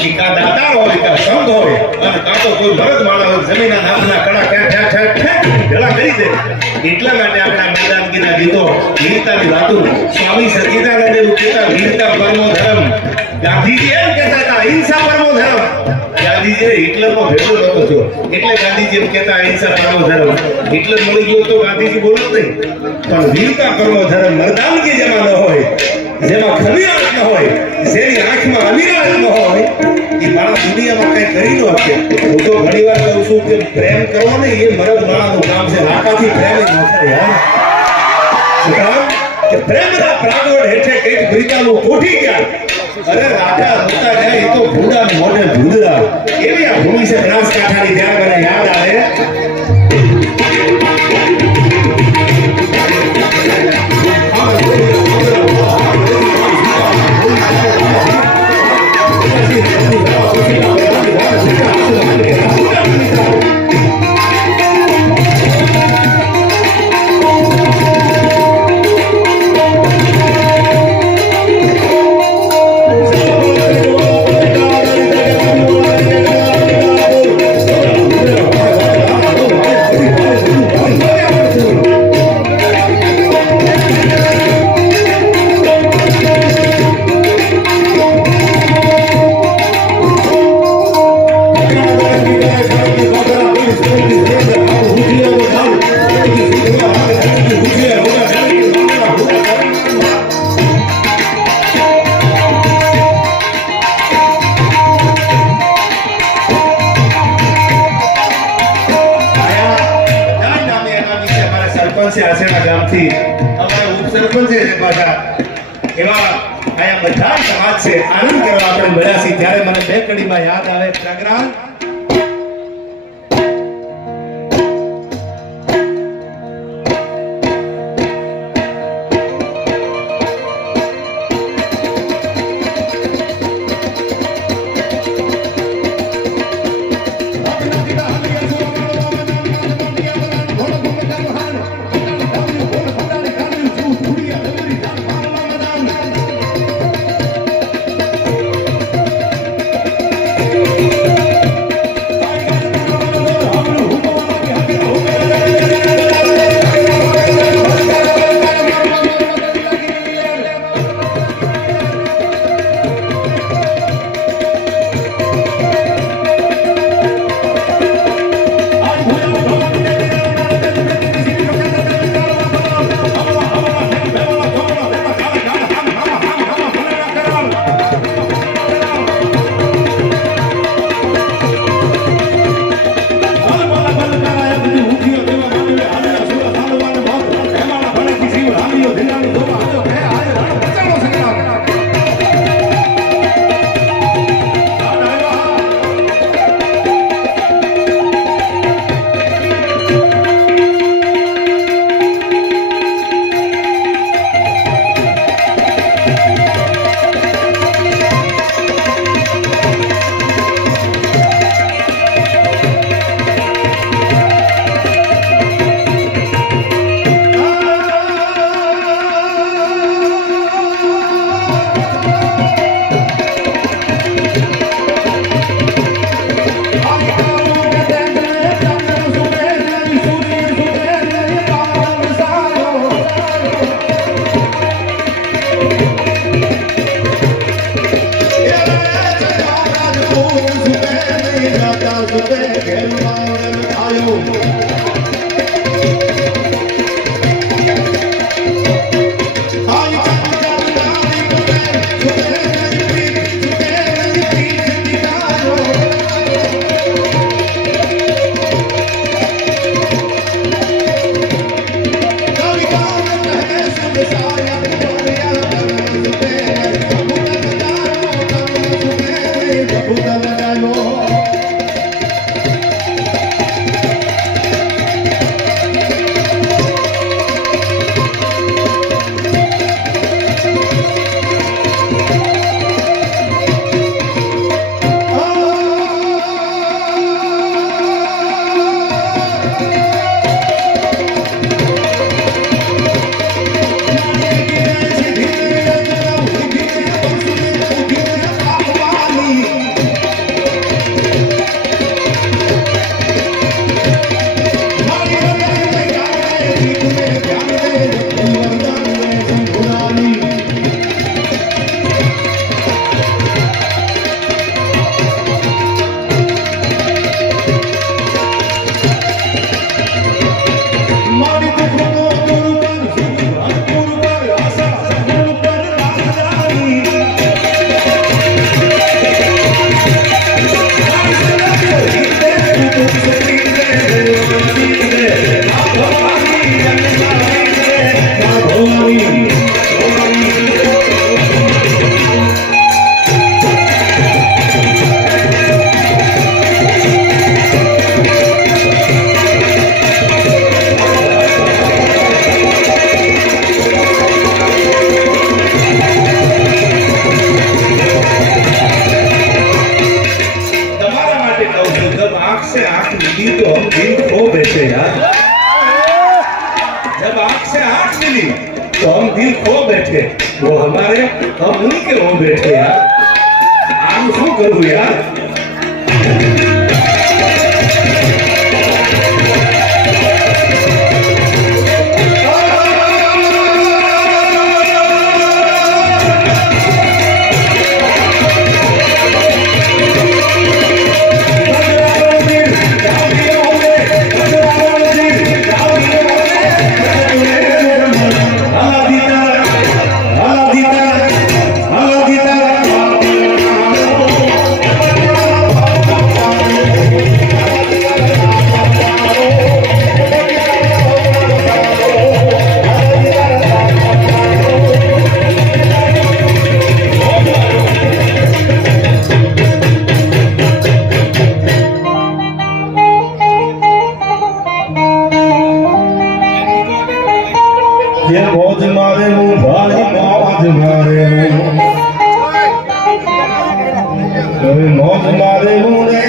ઈ કા દાતાર હોય કા સંત હોય અને કા તો કોઈ મરદ માણા હોય જમીનના નાખના કડા ઢેલા કરી દે એટલા માટે આપણા મર્દાનગીના ગીતો વીરતાની વાતો સ્વામી સચિદાનંદ એવું કહેતા વીરતા પરમો ધર્મ ગાંધીજી એમ કહેતા હતા અહિંસા પરમો ધર્મ ગાંધીજી હિટલરનો ભેટો નહોતો થયો એટલે ગાંધીજી એમ કહેતા અહિંસા પરમો ધર્મ હિટલર મળી ગયો તો ગાંધીજી બોલો નહીં પણ વીરતા પરમો ધર્મ મર્દાનગી જેમાં ન હોય જેમાં ખમિયાળ ન હોય જેની આંખમાં અમીરાત ન હોય એ માણસ દુનિયામાં કઈ કરી ન શકે હું તો ઘણી વાર કહું છું કે પ્રેમ કરવો ને એ મરદ માણાનું કામ છે લાકાથી પ્રેમ જ ન થાય કે પ્રેમના પ્રાગોડ હેઠે કઈક બ્રિતાનું કોઠી ગયા અરે રાજા રોતા જાય એ તો ભૂડા મોઢે ભૂંદડા એવી આ ભૂમિ છે બનાસકાંઠાની ત્યારે મને યાદ આવે આસેડા ગામથી અમારા ઉપસરપંચ છે પાછા એવા આયા બધા સમાજ છે આનંદ કરવા આપણે મળ્યા છીએ ત્યારે મને બે કડીમાં યાદ આવે પ્રગ્રામ दिल खो बैठे वो हमारे हम उन्हीं के हो बैठे यार आम शू करूं यार ये मौज मारे मुंह भाई मौज मारे अरे मौज मारे मुंह रे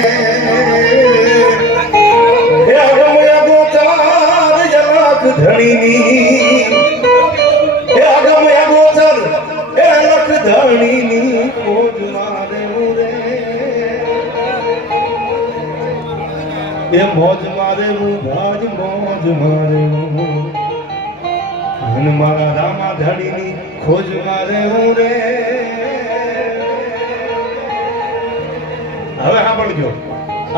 ये अगमया गोचार जलाक धणी नी ये अगमया गोचार ये लख धणी नी मौज मारे मुंह रे ये मौज मारे मुंह भाई मौज मारे मुंह ધન મારા રામા ધડીની ખોજ મારે હું રે હવે સાંભળજો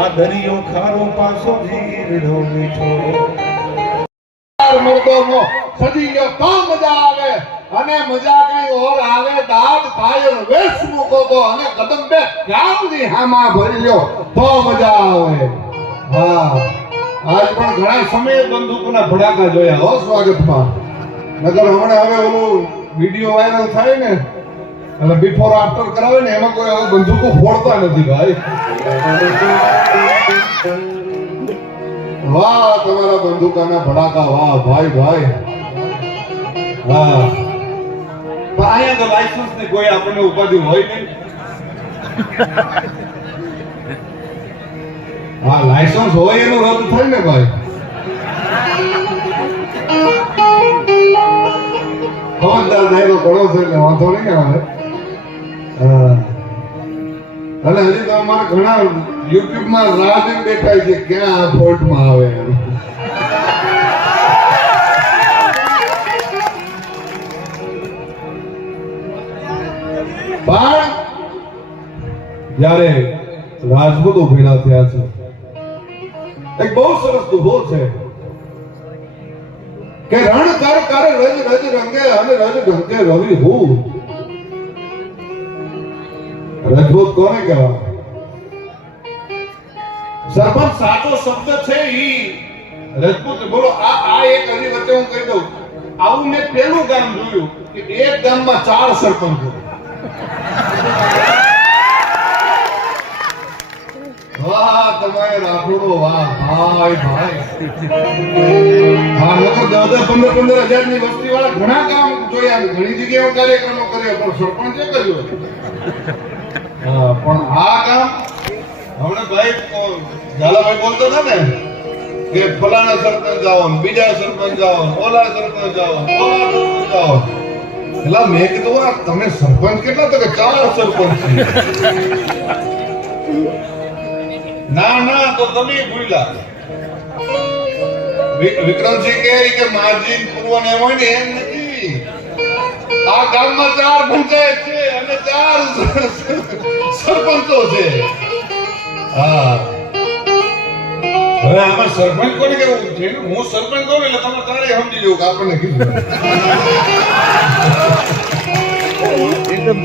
આ દરિયો ખારો પાછો જીરડો મીઠો મર્દોનો સજી ગયો તો મજા આવે અને મજા કઈ ઓર આવે દાદ કાયર વેશ મૂકો તો અને કદમ બે ગામની હામાં ભરી લ્યો તો મજા આવે હા આજ પણ ઘણા સમયે બંદૂકોના ભડાકા જોયા હો સ્વાગતમાં નગર હમણાં હવે ઓલું વિડિયો વાયરલ થાય ને અને બિફોર આફ્ટર કરાવે ને એમાં કોઈ હવે બંદૂકો ફોડતા નથી ભાઈ વાહ તમારા બંદૂકાના ભડાકા વાહ ભાઈ ભાઈ વાહ પણ અહીંયા તો લાયસન્સ ની કોઈ આપણને ઉપાધિ હોય નહીં હા લાયસન્સ હોય એનું રદ થાય ને ભાઈ ખબરદાર ડાયરો ઘણો છે એટલે વાંધો નહીં આવે અને હજી તો અમારે ઘણા યુટ્યુબ માં રાહ જોઈને બેઠા છે ક્યાં આ ફોલ્ટ માં આવે પણ જ્યારે રાજપૂતો ભેળા થયા છે એક બહુ સરસ દુહો છે કે રણ કર કર રજ રજ રંગે અને રજ ઢંકે રવિ હું રજપૂત કોને કહેવાય સરપંચ સાચો શબ્દ છે ઈ રજપૂત બોલો આ એક હજી વચ્ચે હું કહી દઉં આવું મેં પેલું ગામ જોયું કે એક ગામમાં 4 સરપંચો વાહ તમારે રાખડો વાહ ભાઈ ભાઈ હા લોકો 10-15 ની વસ્તી વાળા ઘણા કામ જોયા ઘણી જગ્યાએ કાર્યક્રમો કર્યા પણ સરપંચે કર્યું હા પણ આ કામ હમણાં ભાઈ ઝાલાભાઈ બોલતો હતા ને કે ફલાણા સરપંચ આવો બીજા સરપંચ આવો ઓલા સરપંચ આવો ઓલા સરપંચ આવો એટલે મેં કીધું આ તમે સરપંચ કેટલા તો કે 4 સરપંચ ના ના તો તમે ભૂલ્યા વિક્રમસિંહ કે માર્જિન પૂર્વ ને હોય ને એમ નથી આ ગામમાં 4 પંચાયત છે અને 4 સરપંચો છે હા હવે આમાં સરપંચ કોને કેવું છે હું સરપંચ કહું એટલે તમે તારે સમજી જવું કે આપણને કીધું એકદમ